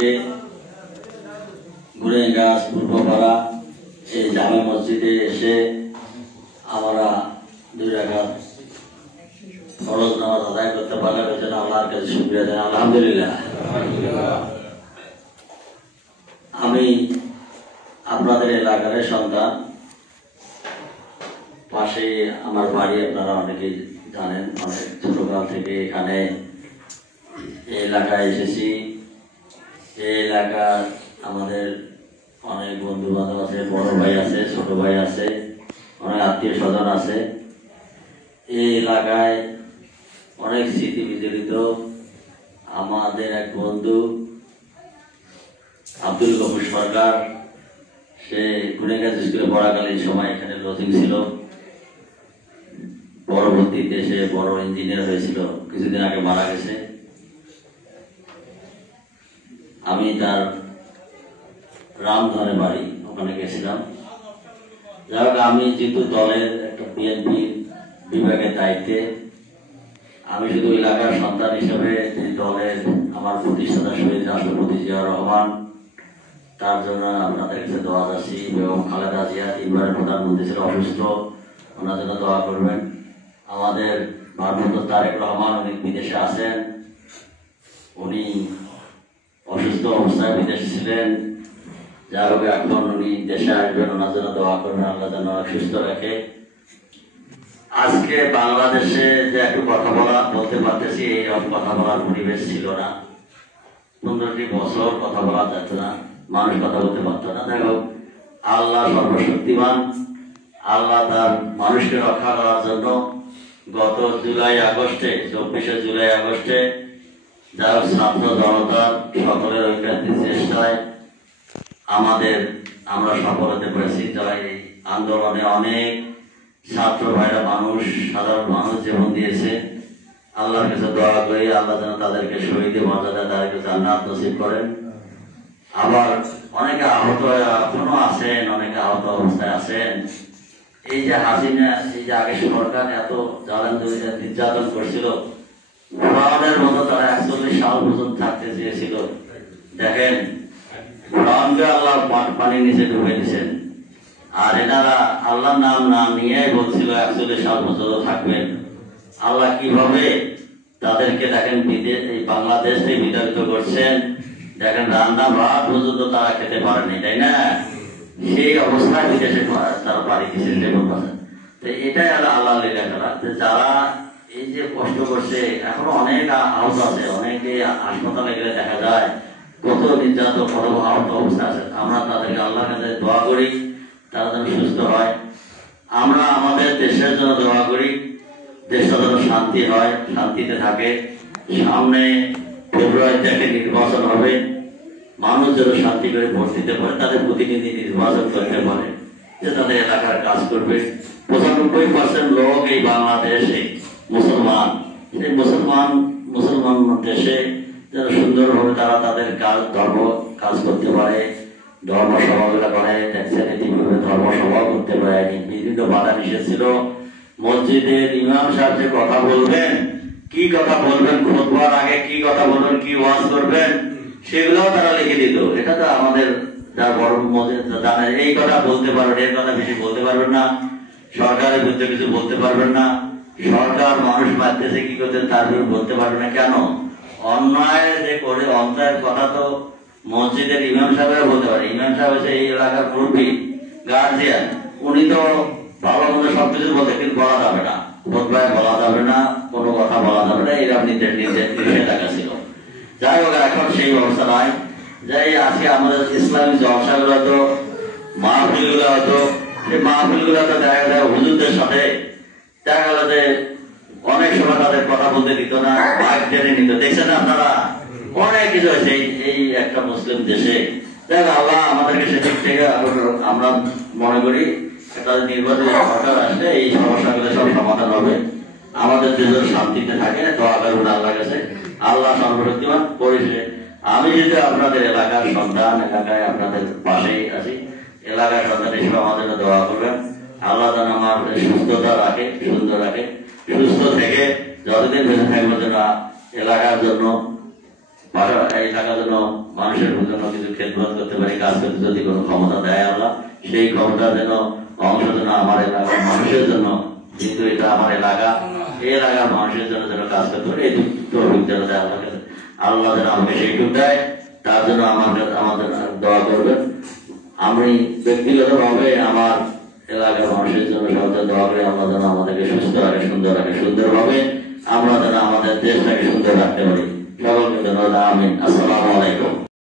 থেকে গুড়েগাছ পূর্বপাড়া এই জামে মসজিদে এসে আমরা 2 রাকাত ফরজ নামাজ আদায় করতে পারলাম। এই জন্য আল্লাহর কাছে শুকরিয়া জানাই, আলহামদুলিল্লাহ। আমি আপনাদের এলাকার সন্তান, পাশে আমার বাড়ি, আপনারা অনেকেই জানেন। অনেক ছোটকাল থেকে এখানে এই এলাকায় এসেছি। এই এলাকার আমাদের অনেক বন্ধু বান্ধব আছে, বড় ভাই আছে, ছোট ভাই আছে, অনেক আত্মীয় স্বজন আছে। এই এলাকায় অনেক স্মৃতি বিজড়িত। আমাদের এক বন্ধু আব্দুল গফুর সরকার, সে গুড়েগাছ স্কুলে পড়াকালীন সময় এখানে লজিং ছিল। পরবর্তীতে সে বড় ইঞ্জিনিয়ার হয়েছিল, কিছুদিন আগে মারা গেছে। আমি তার রামধনে বাড়ি, ওখানে গেছিলাম। যাই হোক, আমি যেহেতু দলের একটা বিএনপি বিভাগের দায়িত্বে, আমি শুধু এলাকার সন্তান হিসেবে দলের আমার প্রতিষ্ঠাতা শহীদ রাষ্ট্রপতি জিয়াউর রহমান, তার জন্য আপনাদের কাছে দোয়া চাচ্ছি। বেগম খালেদা জিয়া 3 বারের প্রধানমন্ত্রী ছিল, অসুস্থ, ওনার জন্য দোয়া করবেন। আমাদের ভারপ্রাপ্ত তারেক রহমান, উনি বিদেশে আছেন, উনি অসুস্থ অবস্থায় বিদেশে ছিলেন। যা হোক, এখন উনি দেশে আসবেন, ওনার জন্য দোয়া করবেন, আল্লাহ যেন সুস্থ রাখে। আজকে বাংলাদেশে যে একটু কথা বলতে পারতেছি, এইরকম কথা বলার পরিবেশ ছিল না। 15টি বছর কথা বলা যেত না, মানুষ কথা বলতে পারত না। যাই হোক, আল্লাহ সর্বশক্তিমান, আল্লাহ তার মানুষকে রক্ষা করার জন্য গত 24শে জুলাই আগস্টে যারা ছাত্র জনতার সকলের ঐক্যের চেষ্টায় আমরা সফল হতে পেরেছি। যারা এই আন্দোলনে অনেক ছাত্র ভাইরা, মানুষ, সাধারণ মানুষ জীবন দিয়েছে। আল্লাহর কাছে দোয়া করি, আল্লাহ যেন তাদেরকে শহীদের মর্যাদা, তাদেরকে জান্নাত নসিব করেন। আবার অনেকে আহত এখনো আছেন, অনেকে আহত অবস্থায় আছেন। এই যে হাসিনা, এই যে আগে সরকার এত নির্যাতন করছিল, ফ্রাউনের মতো তারা 41 সাল পর্যন্ত থাকতে চেয়েছিল। দেখেন, ফ্রাউনকে আল্লাহ পানির নিচে ডুবে দিচ্ছেন, আর এনারা আল্লাহর নাম না নিয়ে বলছিল 41 সাল পর্যন্ত থাকবেন। আল্লাহ কিভাবে তাদেরকে দেখেন এই বাংলাদেশ থেকে বিতাড়িত করছেন। দেখেন, রান্না ভাত পর্যন্ত তারা খেতে পারেনি, তাই না? সেই অবস্থায় বিদেশে তারা পাড়ি দিচ্ছেন। তো এটাই আল্লাহ লীলা করা। যারা এই যে কষ্ট করছে, এখনো অনেক আহত আছে, অনেকে হাসপাতালে গেলে দেখা যায় কত নির্যাতন, কত আহত অবস্থা আছে। আমরা তাদেরকে আল্লাহর কাছে দোয়া করি, তারা যেন সুস্থ হয়। আমরা আমাদের দেশের জন্য দোয়া করি, দেশটা যেন শান্তি হয়, শান্তিতে থাকে। সামনে ফেব্রুয়ারি থেকে নির্বাচন হবে, মানুষ যেন শান্তি করে ভোট দিতে পারে, তাদের প্রতিনিধি নির্বাচন করতে পারে, যে তাদের এলাকার কাজ করবে। 95% লোক এই বাংলাদেশে মুসলমান। সেই মুসলমান দেশে যেন সুন্দরভাবে তারা তাদের কাজ করতে পারে, ধর্মসভাগুলো করে। দেখছেন, ইতিপূর্বে ধর্মসভা করতে পারেনি, বিভিন্ন বাধা নিষেধ ছিল। মসজিদের ইমাম সাহেব যে কথা বলবেন, কি কথা বলবেন, খুতবার আগে কি কথা বলবেন, কি ওয়াজ করবেন, সেগুলোও তারা লিখে দিত। এটা তো আমাদের যারা বড় মসজিদ জানে, এই কথা বলতে পারবেন, এর কথা বেশি বলতে পারবেন না, সরকারের বিরুদ্ধে কিছু বলতে পারবেন না, সরকার মানুষ মারতেছে কি করতে তার বিরুদ্ধে বলতে পারবেন না। কেন? অন্যায় যে করে, অন্যায়ের কথা তো মসজিদের ইমাম সাহেবরা বলতে পারে। ইমাম সাহেব হচ্ছে এই এলাকার মুরব্বী, গার্জিয়ান, উনি তো ভালো মন্দ সবকিছু বলতে, কিন্তু বলা যাবে না, খুতবায় বলা যাবে না, কোনো কথা বলা যাবে না, এরকম নিষেধাজ্ঞা ছিল। যাই হোক, এখন সেই ব্যবস্থা নয়। যাই আজকে আমাদের ইসলামিক জলসাগুলো হতো, মাহফিলগুলো হতো, সেই মাহফিলগুলো তো দেখা যায় হুজুরদের সাথে দেখা গেল যে অনেক সময় তাদের কথা বলতে দিত না, মাইক টেনে নিত। দেখছেন আপনারা, অনেক কিছু হয়েছে এই একটা মুসলিম দেশে। দেখ, আল্লাহ আমাদেরকে সেদিক থেকে আমরা মনে করি তাদের নির্বাচিত সরকার আসলে এই সমস্যাগুলো সব সমাধান হবে, আমাদের দেশ শান্তিতে থাকে। দোয়া করুন আল্লাহর কাছে, আল্লাহ সর্বশক্তিমান করেছে। আমি যদি আপনাদের এলাকার সন্তান, এলাকায় আপনাদের পাশেই আছি, এলাকার সন্তান হিসেবে আমাদের দোয়া করবেন। আল্লাহ যেন আমার সুস্থতা রাখে, সুন্দর রাখে, সুস্থ থেকে যতদিন বেঁচে থাকবো যেন এলাকার জন্য এই টাকার জন্য মানুষের জন্য কিছু খেদমত করতে পারি, কাজ করতে যদি কোনো ক্ষমতা দেয় আল্লাহ, সেই ক্ষমতা যেন অংশ যেন আমার এলাকার মানুষের জন্য, কিন্তু এটা আমার এলাকা, এই এলাকার মানুষের জন্য যেন কাজ করতে পারি, এই তৌফিক যেন দেয় আল্লাহ। আল্লাহ যেন আমাকে সেইটুক দেয়, তার জন্য আমাদের দোয়া করবেন। আমি ব্যক্তিগত ভাবে আমার এলাকার মানুষের জন্য সবচেয়ে দোয়া করে আল্লাহ যেন আমাদেরকে সুস্থ রাখে, সুন্দর রাখে, সুন্দরভাবে আমরা যেন আমাদের দেশটাকে সুন্দর রাখতে পারি। সকলকে ধন্যবাদ। আমিন। আসসালামু আলাইকুম।